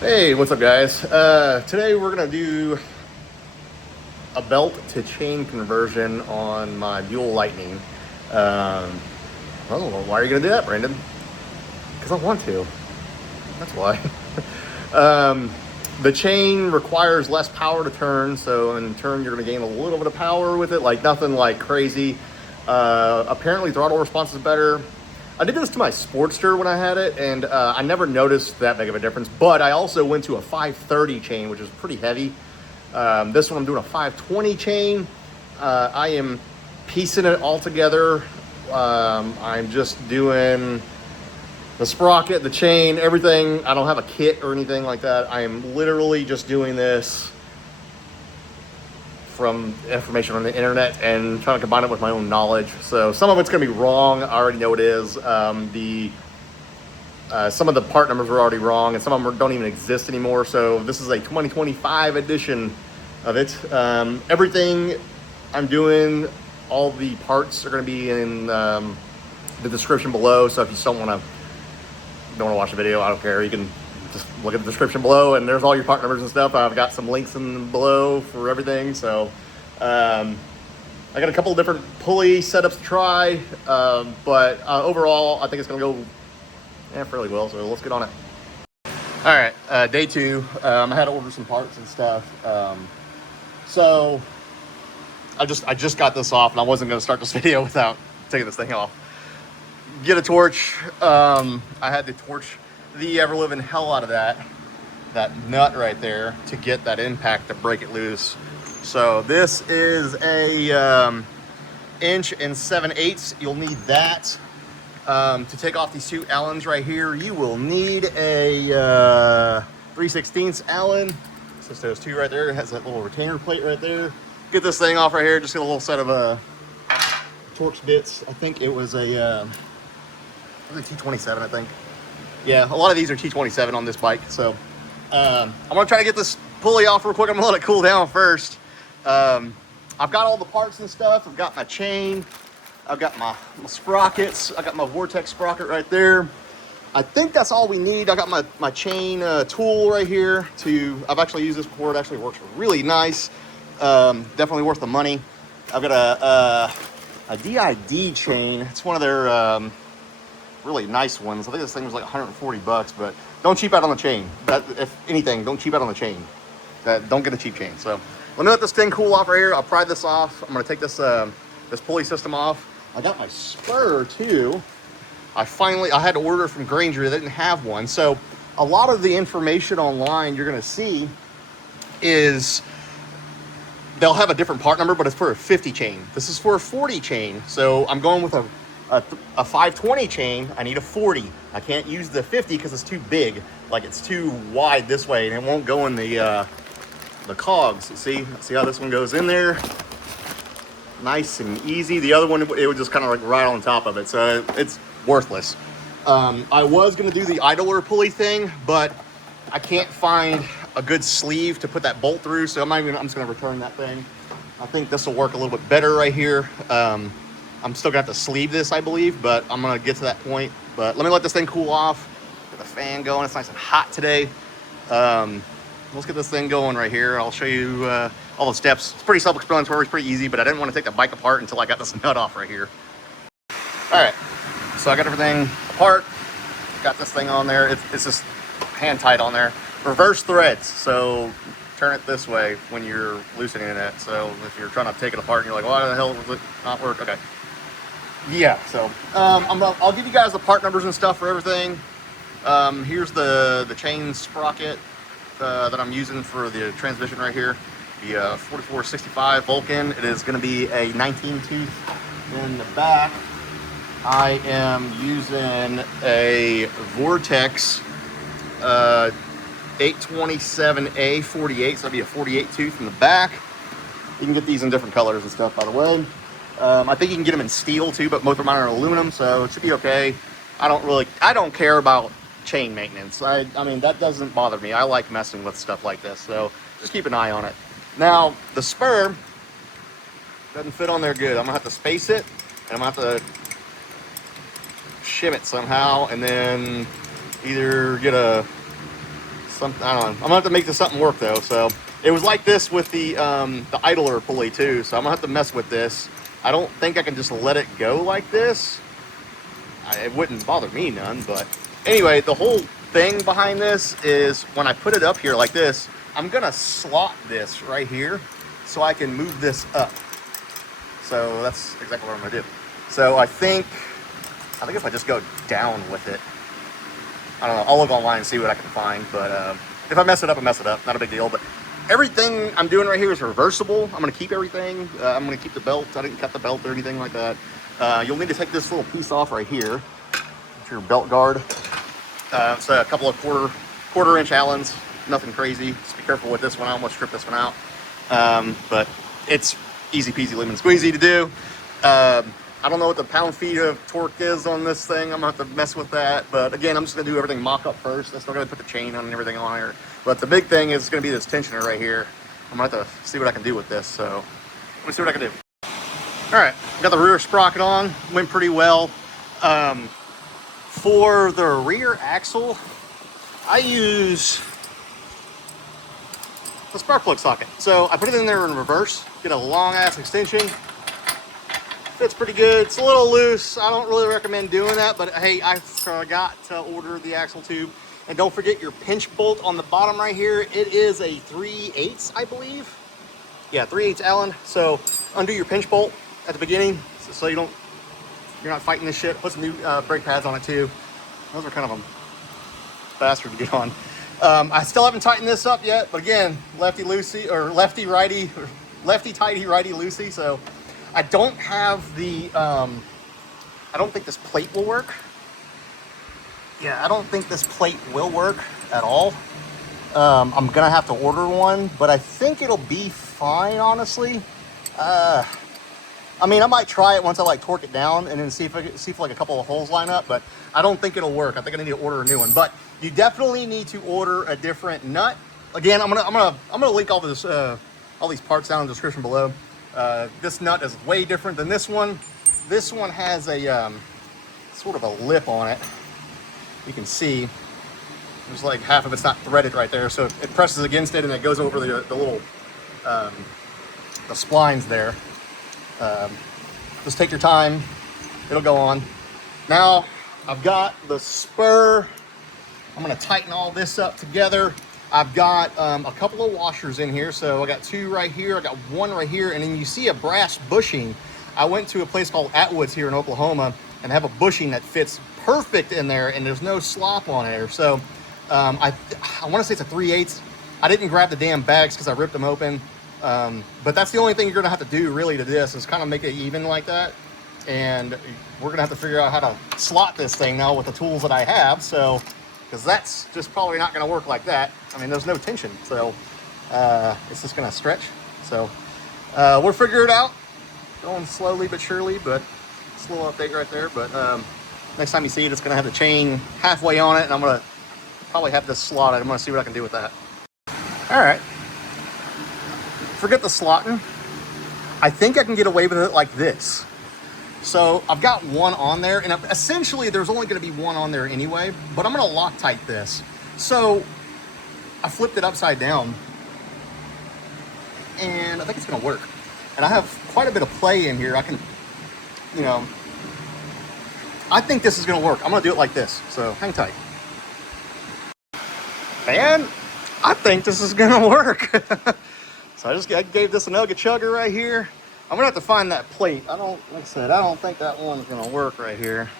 Hey, what's up guys? Today we're gonna do a belt to chain conversion on my Buell Lightning. Well, why are you gonna do that, Brandon? Because I want to. That's why. The chain requires less power to turn, so in turn you're gonna gain a little bit of power with it, like nothing like crazy. Apparently throttle response is better. I did this to my Sportster when I had it, and I never noticed that big of a difference, but I also went to a 530 chain, which is pretty heavy. This one I'm doing a 520 chain. I am piecing it all together. I'm just doing the sprocket, the chain, everything. I don't have a kit or anything like that. I am literally just doing this from information on the internet and trying to combine it with my own knowledge. So some of it's going to be wrong. I already know it is. Some of the part numbers are already wrong, and some of them don't even exist anymore. So this is a 2025 edition of it. Everything I'm doing, all the parts are going to be in the description below. So if you don't want to watch the video, I don't care. You can just look at the description below, and there's all your part numbers and stuff. I've got some links in below for everything. So I got a couple of different pulley setups to try, but overall I think it's going to go fairly well. So let's get on it. All right, day two. I had to order some parts and stuff. So I just got this off, and I wasn't going to start this video without taking this thing off. Get a torch. I had to torch the ever-living hell out of that nut right there to get that impact to break it loose. So this is a 1 7/8 inch. You'll need that. To take off these two Allens right here, you will need a 3/16 Allen. It's just those two right there. It has that little retainer plate right there. Get this thing off right here. Just get a little set of torch bits. I think it was a T27, I think. Yeah, a lot of these are T27 on this bike. So I'm gonna try to get this pulley off real quick. I'm gonna let it cool down first. I've got all the parts and stuff. I've got my chain. I've got my sprockets. I got my Vortex sprocket right there. I think that's all we need. I got my chain tool right here. I've actually used this before. It actually works really nice. Definitely worth the money. I've got a DID chain. It's one of their really nice ones. I think this thing was like 140 bucks, but don't cheap out on the chain. If anything, don't cheap out on the chain. Don't get a cheap chain. So let me let this thing cool off right here. I'll pry this off. I'm gonna take this pulley system off. I got my spur too. I had to order from Grainger. They didn't have one. So a lot of the information online you're gonna see is they'll have a different part number, but it's for a 50 chain. This is for a 40 chain. So I'm going with a 520 chain. I need a 40. I can't use the 50 because it's too big. Like it's too wide this way, and it won't go in the cogs. See how this one goes in there? Nice and easy. The other one, it would just kind of like right on top of it. So it's worthless. I was going to do the idler pulley thing, but I can't find a good sleeve to put that bolt through. So I'm just going to return that thing. I think this will work a little bit better right here. I'm still gonna have to sleeve this, I believe, but I'm gonna get to that point. But let me let this thing cool off. Get the fan going. It's nice and hot today. Let's get this thing going right here. I'll show you all the steps. It's pretty self-explanatory. It's pretty easy, but I didn't want to take the bike apart until I got this nut off right here. All right, so I got everything apart. Got this thing on there. It's just hand tight on there. Reverse threads. So turn it this way when you're loosening it. So if you're trying to take it apart and you're like, why the hell does it not work? Okay. Yeah, so I'll give you guys the part numbers and stuff for everything. Here's the chain sprocket that I'm using for the transmission right here. The 4465 Vulcan. It is going to be a 19 tooth in the back. I am using a Vortex 827A 48, so that'd be a 48 tooth in the back. You can get these in different colors and stuff, by the way. I think you can get them in steel too, but most of mine are aluminum, so it should be okay. I don't care about chain maintenance. I mean, that doesn't bother me. I like messing with stuff like this, so just keep an eye on it. Now, the spur doesn't fit on there good. I'm gonna have to space it, and I'm gonna have to shim it somehow, and then either get something. I don't know. I'm gonna have to make this something work though. So it was like this with the idler pulley too. So I'm gonna have to mess with this. I don't think I can just let it go like this. It wouldn't bother me none. But anyway, the whole thing behind this is when I put it up here like this, I'm gonna slot this right here so I can move this up. So that's exactly what I'm gonna do. So I think if I just go down with it, I don't know, I'll look online and see what I can find, but if I mess it up, I mess it up, not a big deal. But everything I'm doing right here is reversible. I'm gonna keep everything. I'm gonna keep the belt. I didn't cut the belt or anything like that. You'll need to take this little piece off right here. It's your belt guard. It's a couple of quarter inch Allens, nothing crazy. Just be careful with this one. I almost stripped this one out. But it's easy peasy lemon squeezy to do. I don't know what the pound-feet of torque is on this thing. I'm gonna have to mess with that. But again, I'm just gonna do everything mock up first. I'm still gonna put the chain on and everything on here. But the big thing is gonna be this tensioner right here. I'm gonna have to see what I can do with this. So let me see what I can do. All right, got the rear sprocket on, went pretty well. For the rear axle, I use the spark plug socket. So I put it in there in reverse, get a long ass extension. Fits pretty good. It's a little loose. I don't really recommend doing that, but hey, I forgot to order the axle tube. And don't forget your pinch bolt on the bottom right here. It is a 3/8, I believe. Yeah, 3/8 Allen. So undo your pinch bolt at the beginning, so you're not fighting this shit. Put some new brake pads on it too. Those are kind of a bastard to get on. I still haven't tightened this up yet, but again, lefty loosey, or lefty righty, or lefty tighty, righty loosey. So I don't have the, I don't think this plate will work. Yeah, I don't think this plate will work at all. I'm gonna have to order one, but I think it'll be fine, honestly. I mean, I might try it once I like torque it down and then see if like a couple of holes line up, but I don't think it'll work. I think I need to order a new one. But you definitely need to order a different nut. Again, I'm gonna link all this all these parts down in the description below. This nut is way different than this one. This one has a sort of a lip on it. You can see there's like half of it's not threaded right there, so it presses against it and it goes over the little the splines there. Just take your time, it'll go on. Now I've got the spur. I'm gonna tighten all this up together. I've got a couple of washers in here. So I got two right here, I got one right here, and then you see a brass bushing. I went to a place called Atwood's here in Oklahoma and have a bushing that fits perfect in there and there's no slop on there. So I wanna say it's a 3/8. I didn't grab the damn bags because I ripped them open. But that's the only thing you're gonna have to do really to this is kind of make it even like that. And we're gonna have to figure out how to slot this thing now with the tools that I have. So, because that's just probably not gonna work like that. I mean, there's no tension. So it's just gonna stretch. So we'll figure it out. Going slowly but surely, but it's a little update right there. But next time you see it, it's gonna have the chain halfway on it, and I'm gonna probably have this slotted. I'm gonna see what I can do with that. All right. Forget the slotting. I think I can get away with it like this. So I've got one on there, and essentially there's only going to be one on there anyway, but I'm going to Loctite this. So I flipped it upside down, and I think it's going to work. And I have quite a bit of play in here. I can, you know, I think this is going to work. I'm going to do it like this. So hang tight. And I think this is going to work. So I gave this a nugget chugger right here. I'm gonna have to find that plate. Like I said, I don't think that one's gonna work right here.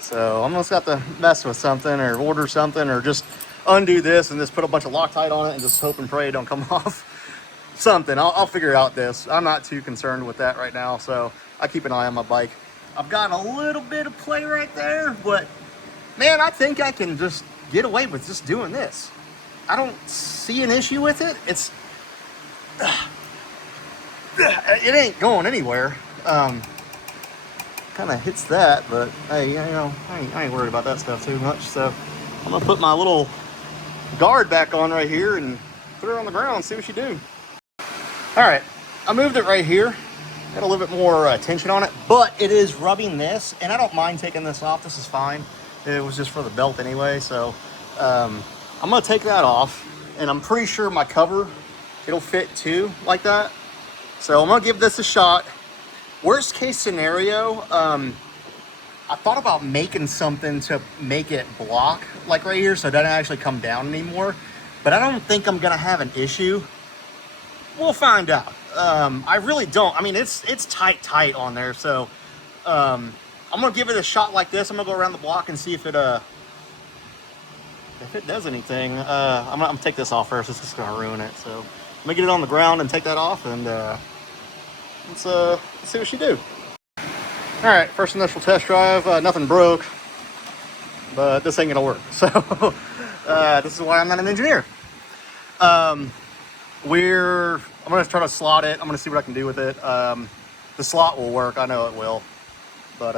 So I'm gonna have to mess with something or order something or just undo this and just put a bunch of Loctite on it and just hope and pray it don't come off. Something, I'll figure out this. I'm not too concerned with that right now. So I keep an eye on my bike. I've got a little bit of play right there, but man, I think I can just get away with just doing this. I don't see an issue with it. It ain't going anywhere. Kind of hits that, but hey, you know, I ain't worried about that stuff too much. So I'm gonna put my little guard back on right here and put her on the ground and see what she do. All right, I moved it right here. Got a little bit more tension on it, but it is rubbing this, and I don't mind taking this off. This is fine. It was just for the belt anyway, so I'm gonna take that off, and I'm pretty sure my cover, it'll fit too, like that. So I'm gonna give this a shot. Worst case scenario, I thought about making something to make it block, like right here, so it doesn't actually come down anymore. But I don't think I'm gonna have an issue. We'll find out. I really don't. I mean, it's tight on there, so I'm gonna give it a shot like this. I'm gonna go around the block and see if it does anything. I'm gonna take this off first. It's just gonna ruin it. So I'm gonna get it on the ground and take that off, and let's see what she do. All right, first initial test drive. Nothing broke, but this ain't gonna work. So this is why I'm not an engineer. I'm gonna try to slot it. I'm gonna see what I can do with it. The slot will work. I know it will, but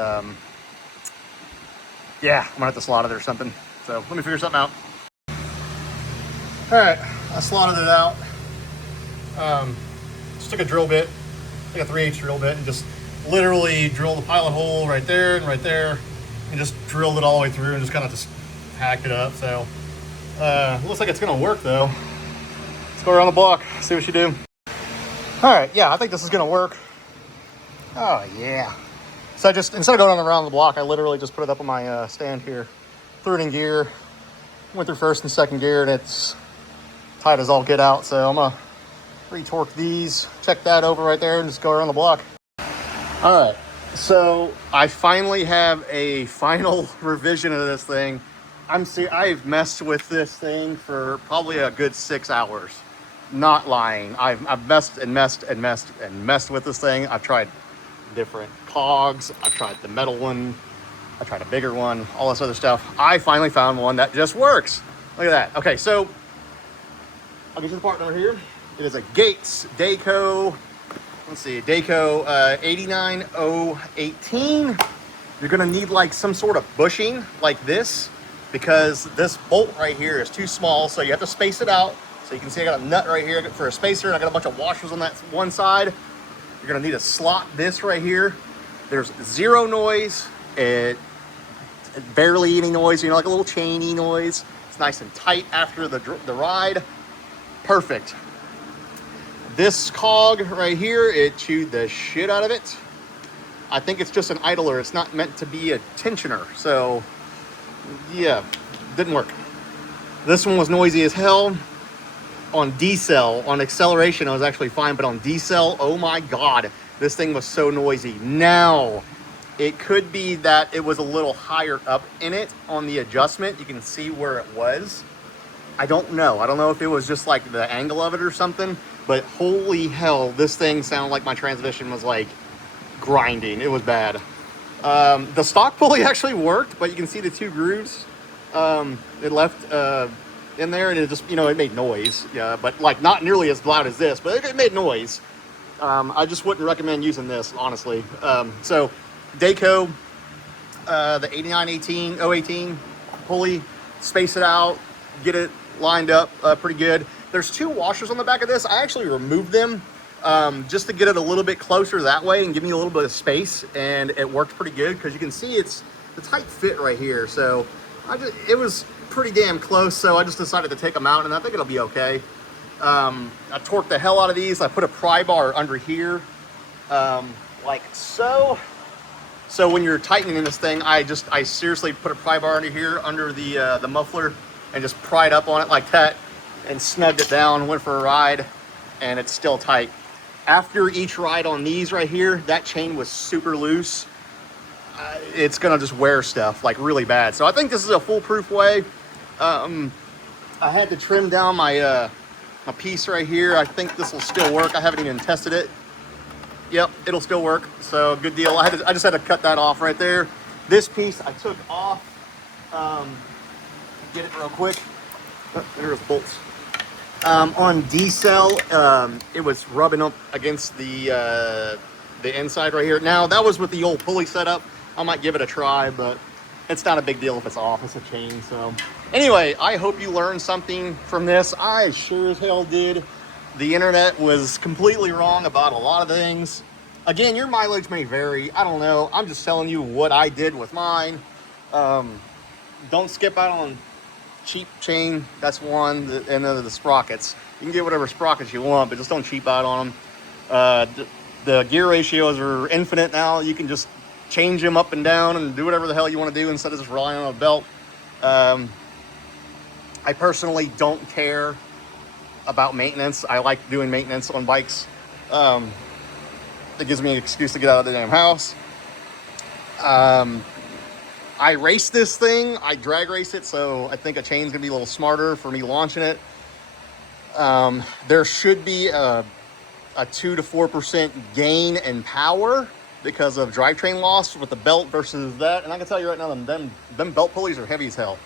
yeah, I'm gonna have to slot it or something. So let me figure something out. All right, I slotted it out. Just took a drill bit, like a 3/8 drill bit, and just literally drilled the pilot hole right there, and just drilled it all the way through and just kind of just hacked it up. So looks like it's gonna work though. Let's go around the block, see what she do. All right, yeah, I think this is gonna work. Oh yeah. So I just, instead of going around the block, I literally just put it up on my stand here, threw it in gear, went through first and second gear, and it's tight as all get out. So I'm gonna retorque these, check that over right there, and just go around the block. All right, so I finally have a final revision of this thing. I've messed with this thing for probably a good 6 hours. Not lying. I've messed with this thing. I've tried different cogs. I've tried the metal one. I tried a bigger one, all this other stuff. I finally found one that just works. Look at that. Okay, so I'll get you the part number here. It is a Gates Dayco, let's see, Dayco 89018. You're gonna need like some sort of bushing like this, because this bolt right here is too small, so you have to space it out. So you can see I got a nut right here for a spacer, and I got a bunch of washers on that one side. You're gonna need to slot this right here. There's zero noise, barely any noise, like a little chainy noise. It's nice and tight after the ride. Perfect. This cog right here, it chewed the shit out of it. I think it's just an idler. It's not meant to be a tensioner. So yeah, didn't work. This one was noisy as hell. On decel, on acceleration, I was actually fine, but on decel, oh my God, this thing was so noisy. Now, it could be that it was a little higher up in it on the adjustment. You can see where it was. I don't know. I don't know if it was just like the angle of it or something, but holy hell, this thing sounded like my transmission was like grinding. It was bad. The stock pulley actually worked, but you can see the 2 grooves it left in there, and it just, it made noise. Yeah, but like not nearly as loud as this, but it made noise. I just wouldn't recommend using this, honestly. So Dayco, the 89018 pulley, space it out, get it lined up pretty good. There's 2 washers on the back of this. I actually removed them just to get it a little bit closer that way and give me a little bit of space, and it worked pretty good because you can see it's the tight fit right here. So it was pretty damn close, so I just decided to take them out, and I think it'll be okay. I torqued the hell out of these. I put a pry bar under here, like so. So when you're tightening this thing, I seriously put a pry bar under here, under the muffler, and just pried up on it like that, and snugged it down, went for a ride, and it's still tight. After each ride on these right here, that chain was super loose. It's gonna just wear stuff like really bad. So I think this is a foolproof way. I had to trim down my my piece right here. I think this will still work. I haven't even tested it. Yep, it'll still work. So good deal. I just had to cut that off right there. This piece I took off. Get it real quick. Oh, there's bolts. On decel, it was rubbing up against the inside right here. Now that was with the old pulley setup. I might give it a try, but it's not a big deal if it's off. It's a chain. So anyway, I hope you learned something from this. I sure as hell did. The internet was completely wrong about a lot of things. Again, your mileage may vary. I don't know. I'm just telling you what I did with mine. Don't skip out on cheap chain, that's one. And then the sprockets. You can get whatever sprockets you want, but just don't cheap out on them. The gear ratios are infinite now. You can just change them up and down and do whatever the hell you want to do instead of just relying on a belt. I personally don't care about maintenance. I like doing maintenance on bikes. It gives me an excuse to get out of the damn house. I race this thing. I drag race it, so I think a chain's gonna be a little smarter for me launching it. There should be a 2 to 4% gain in power because of drivetrain loss with the belt versus that. And I can tell you right now, them belt pulleys are heavy as hell.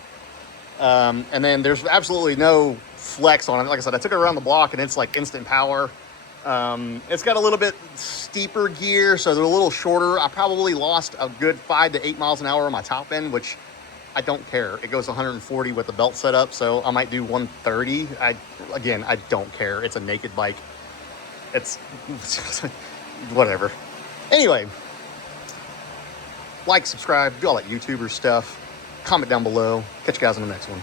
And then there's absolutely no flex on it. Like I said, I took it around the block and it's like instant power. It's got a little bit steeper gear, so they're a little shorter. I probably lost a good 5 to 8 miles an hour on my top end, which I don't care. It goes 140 with the belt set up, so I might do 130. I don't care. It's a naked bike. It's whatever. Anyway, like, subscribe, do all that YouTuber stuff. Comment down below. Catch you guys on the next one.